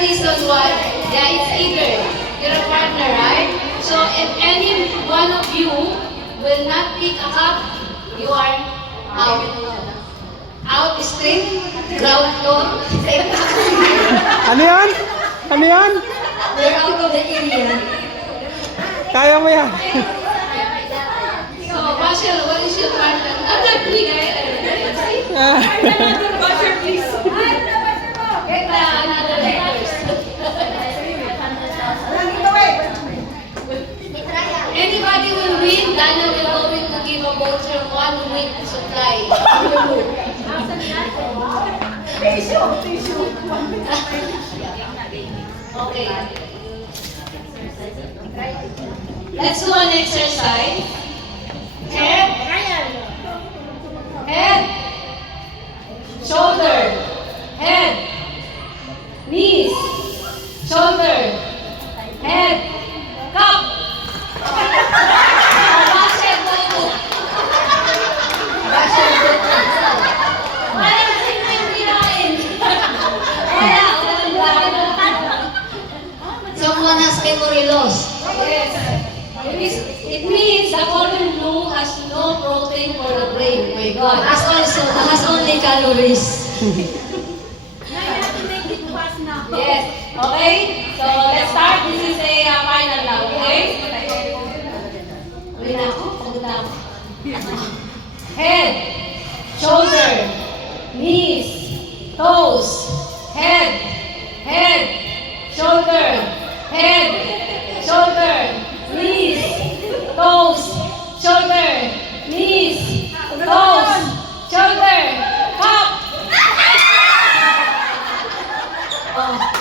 reason why. Yeah, it's either. You're a partner, right? So if any one of you will not pick a cup, you are out. Out straight, ground floor. Ano yan? Ano yan? You're out of the area. Kaya mo yan. So, Bashir, what is your partner? Nagbigay. Bashir, please. Get another letters. Anybody will win, Dana will going to give a voucher 1 week supply. Okay. Let's do an exercise. Head. Head. Shoulder. Head. Knees. Shoulder. Head. Cup. Basher dito. Basher dito. Parang sino yung kinain? Someone has memory loss. Yes. It means the color blue has no protein for the brain. My God. Has only calories. Yes. Okay? So let's start. This is a final now. Okay? Wait na ako. Pagod na ako. Head. Shoulder. Knees. Toes. Head. Head. Shoulder. Head. Shoulder. Knees. Toes. Shoulder. Knees. Toes. Shoulder. Cup. Oh.